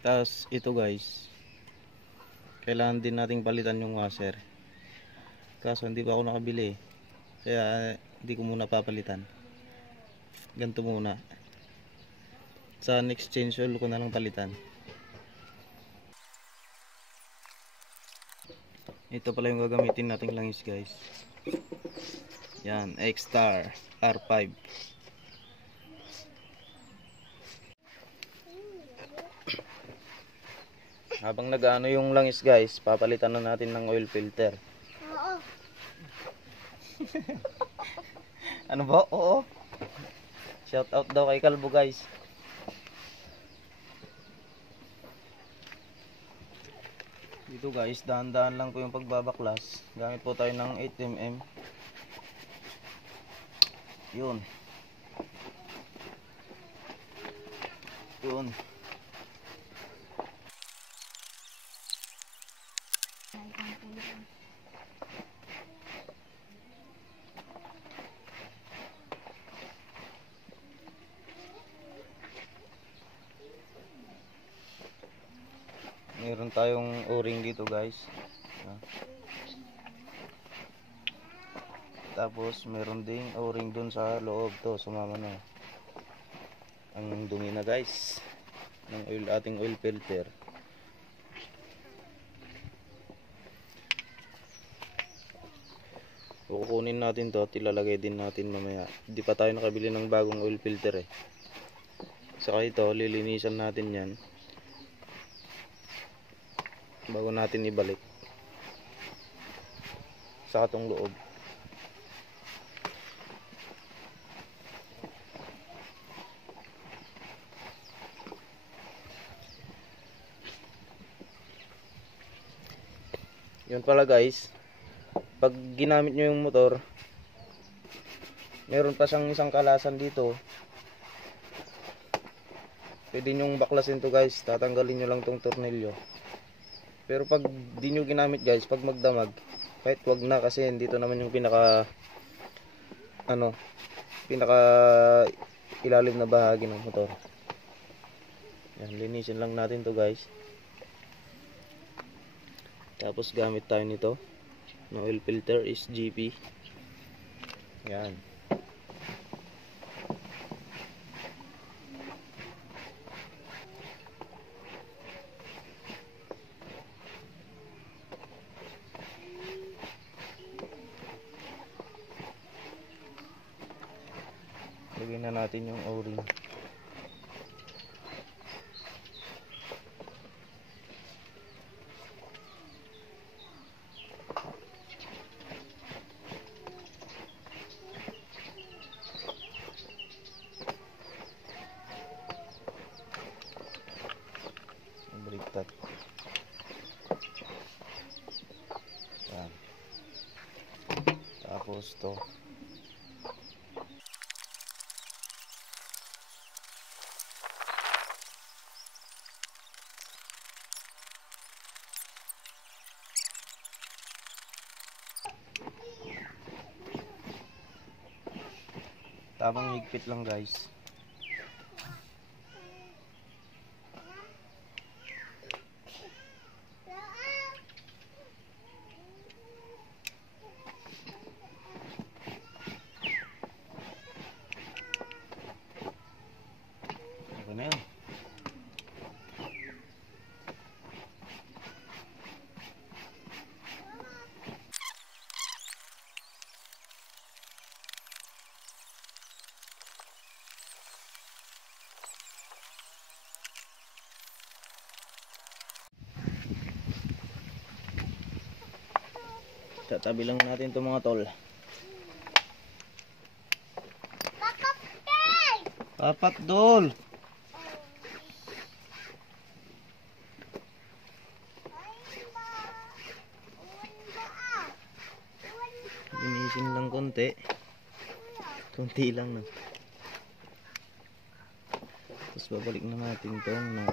Tapos ito guys, kailangan din nating palitan yung washer. Kaso hindi pa ako nakabili, kaya hindi ko muna papalitan. Ganito muna. Sa next change oil ko na lang palitan. Ito pala yung gagamitin nating langis guys. Yan, X-Star R5. Habang nag-ano yung langis guys, papalitan na natin ng oil filter. Oo. Ano ba? Oo. Shout out daw kay Kalbo guys. Dito guys, dahan-dahan lang po yung pagbabaklas. Gamit po tayo ng 8mm. Yun. Yun. Meron tayong o-ring dito guys. Tapos meron ding o-ring dun sa loob. To sumama na. Ang dumi na guys ng oil, ating oil filter. Kukunin natin to at ilalagay din natin mamaya. Hindi pa tayo nakabili ng bagong oil filter eh. Saka ito, lilinisan natin yan bago natin ibalik sa katong loob. Yun pala guys, pag ginamit nyo yung motor, meron pa siyang isang kalasan dito. Pwede nyong baklasin to guys, tatanggalin nyo lang tong tornilyo. Pero pag di nyo ginamit guys, pag magdamag, kahit wag na, kasi dito naman yung pinaka ilalim na bahagi ng motor. Yan, linisin lang natin to guys. Tapos gamit tayo nito na oil filter is GP. Yan. Lagyan na natin yung o-ring. Baliktad. Yan. Tapos to. Tamang higpit lang guys. Okay na yun. Tatabi lang natin itong mga tol. Papak dol. Linisin lang konti. Konti lang na. Tapos babalik na natin itong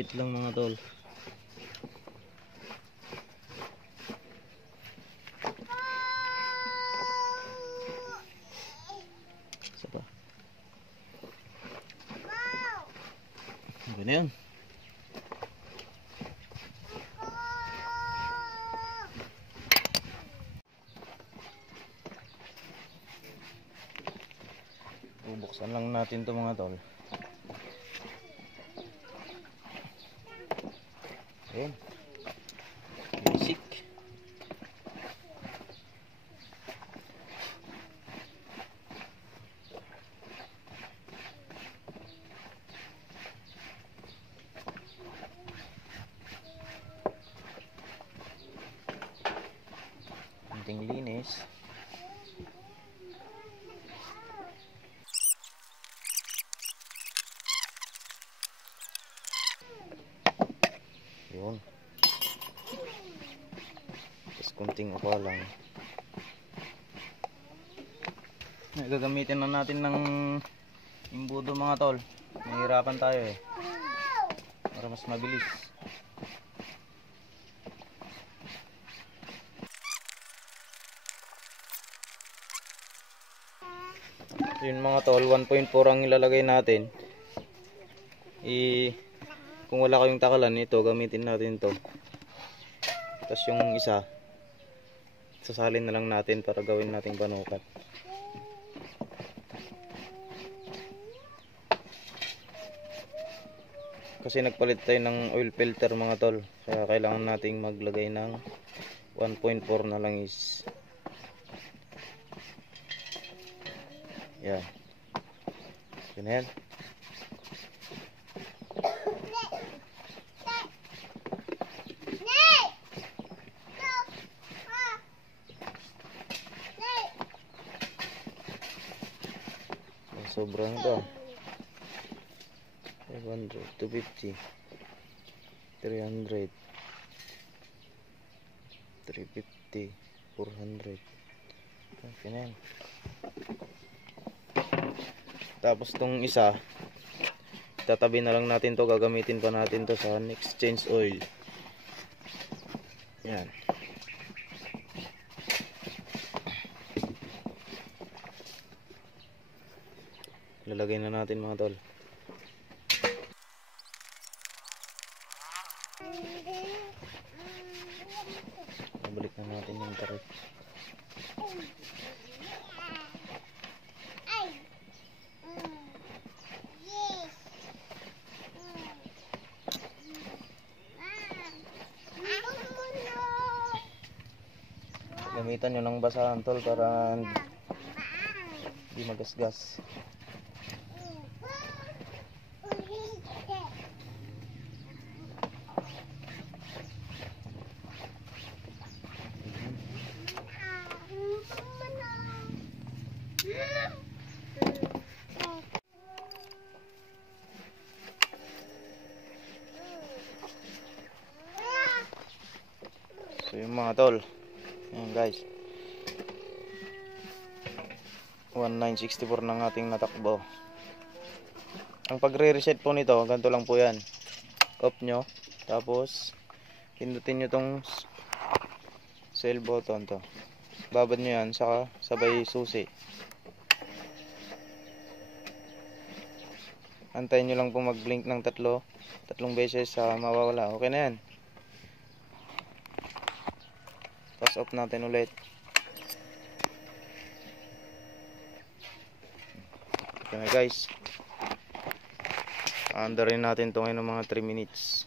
Malapit lang mga tol. Isa pa. Ganyan. Bubuksan lang natin to mga tol. Ayan. Basic. Kunting linis. Yun. Tapos kunting upa lang. Gagamitin na natin ng imbudo mga tol. Nahihirapan tayo eh. Para mas mabilis. Yun mga tol, 1.4 ang ilalagay natin. Kung wala kayong takalan, ito gamitin natin to. Tapos yung isa sasalin na lang natin para gawin nating panukat. Kasi nagpalit tayo ng oil filter mga tol, kaya kailangan nating maglagay ng 1.4 na langis. Yan. Yan. Sobrang ito. 500, 250, 300, 350, 400. Okay na yan. Tapos tong isa, tatabi na lang natin to, gagamitin pa natin to sa next change oil. Yan. Lalagay na natin mga tol. Balik na natin yung tarik. Gamitan nyo ng basahan tol para hindi magasgas. So yung mga tol, ayan guys, 1964 ng ating natakbo. Ang pagre-reset po nito, ganito lang po yan. Off nyo, tapos pindutin nyo tong sell button to. Babad nyo yan, saka sabay susi. Antayin nyo lang po mag-blink ng tatlong beses sa mawawala. Okay na yan. Tapos off natin ulit. Okay na guys. Andarin natin ito ngayon ng mga 3 minutes.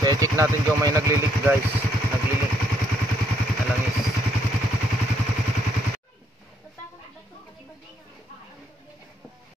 Kaya check natin kung may naglilik guys. Naglilik na langis.